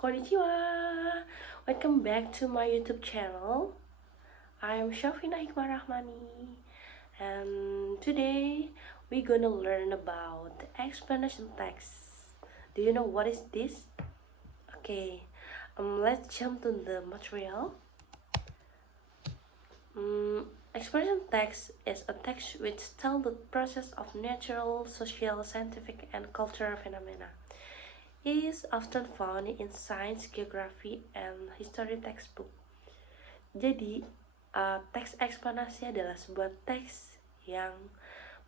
Konnichiwa! Welcome back to my YouTube channel. I'm Shafina Hikmah Rahmani, and today we're gonna learn about explanation text. Do you know what is this? Okay, let's jump to the material. Explanation text is a text which tells the process of natural, social, scientific, and cultural phenomena. It is often found in science, geography, and history textbook. Jadi, teks eksplanasi adalah sebuah teks yang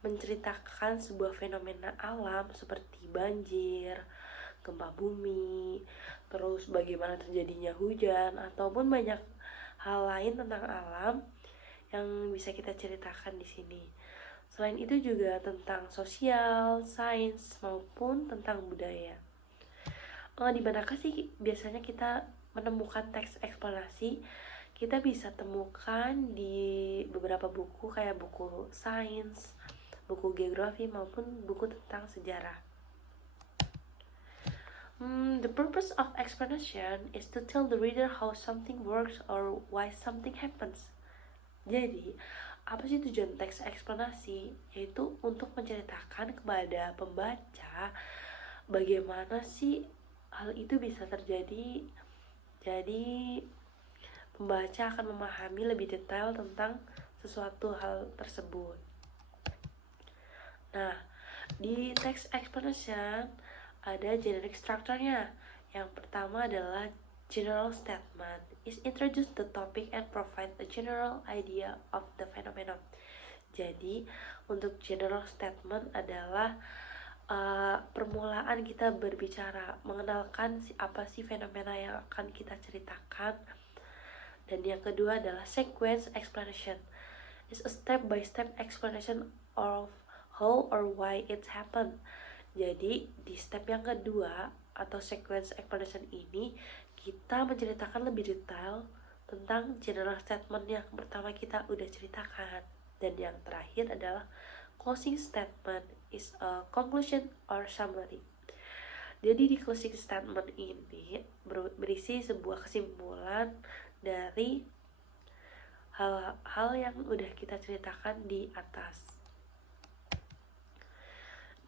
menceritakan sebuah fenomena alam seperti banjir, gempa bumi, terus bagaimana terjadinya hujan, ataupun banyak hal lain tentang alam yang bisa kita ceritakan di sini. Selain itu juga tentang sosial, sains, maupun tentang budaya. Di manakah sih biasanya kita menemukan teks eksplanasi? Kita bisa temukan di beberapa buku kayak buku sains, buku geografi, maupun buku tentang sejarah. The purpose of explanation is to tell the reader how something works or why something happens. Jadi, apa sih tujuan teks eksplanasi? Yaitu untuk menceritakan kepada pembaca bagaimana sih hal itu bisa terjadi. Jadi pembaca akan memahami lebih detail tentang sesuatu hal tersebut. Nah, di text explanation ada generic structure-nya. Yang pertama adalah general statement. Is introduce the topic and provide a general idea of the phenomenon. Jadi, untuk general statement adalah permulaan kita berbicara, mengenalkan apa sih fenomena yang akan kita ceritakan. Dan yang kedua adalah sequence explanation. It's a step-by-step explanation of how or why it happened. Jadi di step yang kedua atau sequence explanation ini kita menceritakan lebih detail tentang general statement yang pertama kita udah ceritakan. Dan yang terakhir adalah closing statement is a conclusion or summary. Jadi di closing statement ini berisi sebuah kesimpulan dari hal-hal yang udah kita ceritakan di atas.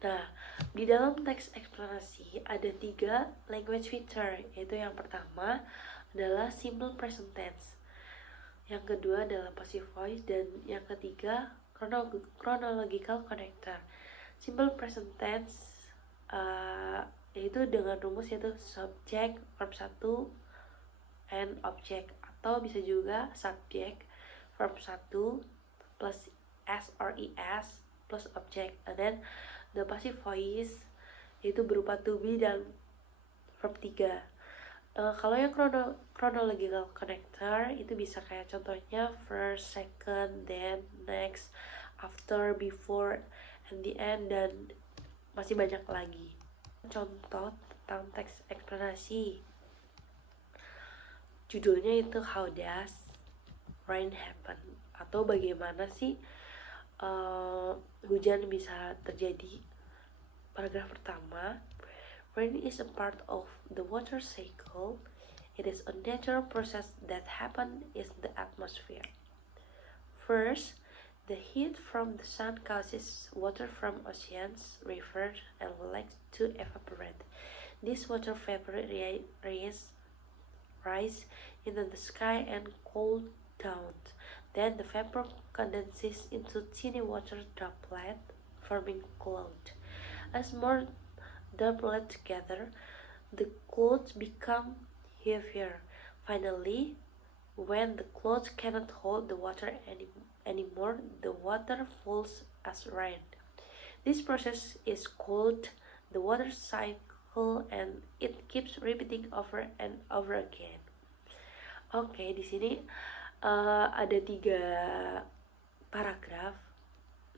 Nah, di dalam teks eksplanasi ada 3 language feature, yaitu yang pertama adalah simple present tense, yang kedua adalah passive voice, dan yang ketiga chronological connector. Simple present tense yaitu dengan rumus yaitu subject, verb 1, and object, atau bisa juga subject, verb 1 plus s or es plus object, and then the passive voice yaitu berupa to be dan verb 3. Kalau yang chronological connector itu bisa kayak contohnya first, second, then, next, after, before, and the end, dan masih banyak lagi. Contoh tentang teks eksplanasi, judulnya itu How Does Rain Happen, atau bagaimana sih hujan bisa terjadi. Paragraf pertama, rain is a part of the water cycle. It is a natural process that happens in the atmosphere. First, the heat from the sun causes water from oceans, rivers, and lakes to evaporate. This water vapor rise into the sky and cool down. Then the vapor condenses into tiny water droplets, forming cloud. As more droplets gather, the clouds become heavier. Finally, when the clouds cannot hold the water anymore, the water falls as rain. This process is called the water cycle, and it keeps repeating over and over again. Oke, di sini ada 3 paragraf.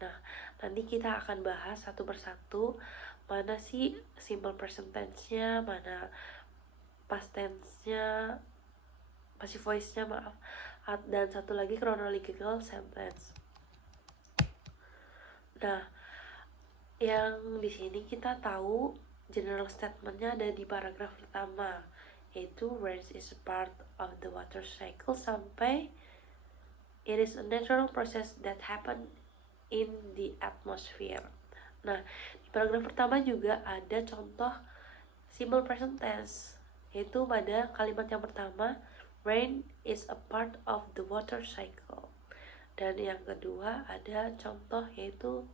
Nah, nanti kita akan bahas satu persatu mana sih simple present tense-nya, mana past tense-nya, passive voice-nya, dan satu lagi chronological sentence. Nah, yang di sini kita tahu general statement-nya ada di paragraf pertama, yaitu rain is a part of the water cycle sampai it is a natural process that happen in the atmosphere. Nah, di paragraf pertama juga ada contoh simple present tense, yaitu pada kalimat yang pertama, rain is a part of the water cycle. Dan yang kedua ada contoh yaitu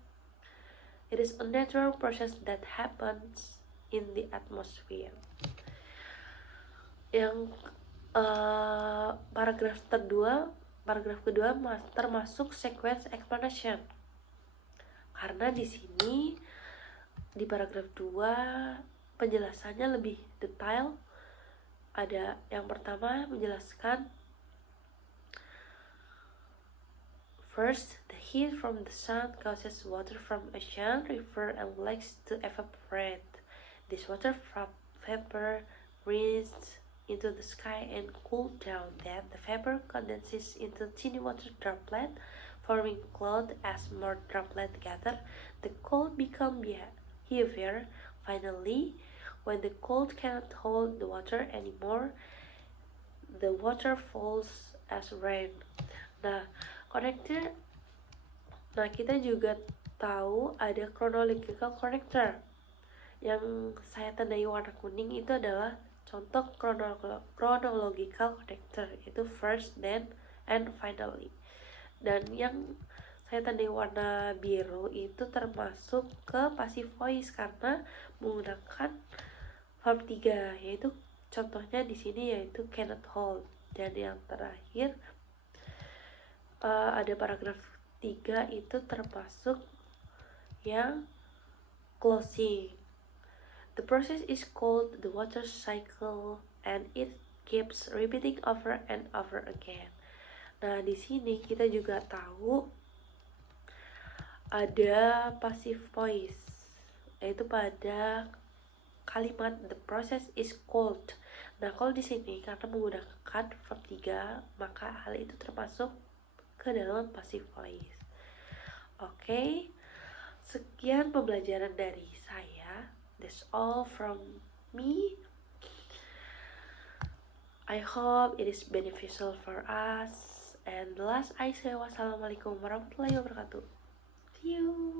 it is a natural process that happens in the atmosphere. Yang paragraf kedua termasuk sequence explanation. Karena di sini di paragraf 2 penjelasannya lebih detail. Ada yang pertama menjelaskan first, the heat from the sun causes water from ocean, river, and lakes to evaporate. This water vapor rises into the sky and cool down. Then the vapor condenses into tiny water droplet, forming cloud. As more droplets gather, the cold becomes heavier. Finally, when the cold cannot hold the water anymore, the water falls as rain. Nah, kita juga tahu ada chronological connector. Yang saya tandai warna kuning itu adalah contoh chronological connector, itu first, then, and finally. Dan yang saya tandai warna biru itu termasuk ke passive voice karena menggunakan verb 3, yaitu contohnya di sini yaitu cannot hold. Dan yang terakhir ada paragraf 3 itu termasuk yang closing. The process is called the water cycle and it keeps repeating over and over again. Nah, di sini kita juga tahu ada passive voice, yaitu pada kalimat the process is called. Nah, kalau di sini karena menggunakan verb 3, maka hal itu termasuk ke dalam passive voice. Oke, sekian pembelajaran dari saya. That's all from me. I hope it is beneficial for us. And the last I say, wassalamualaikum warahmatullahi wabarakatuh. See you.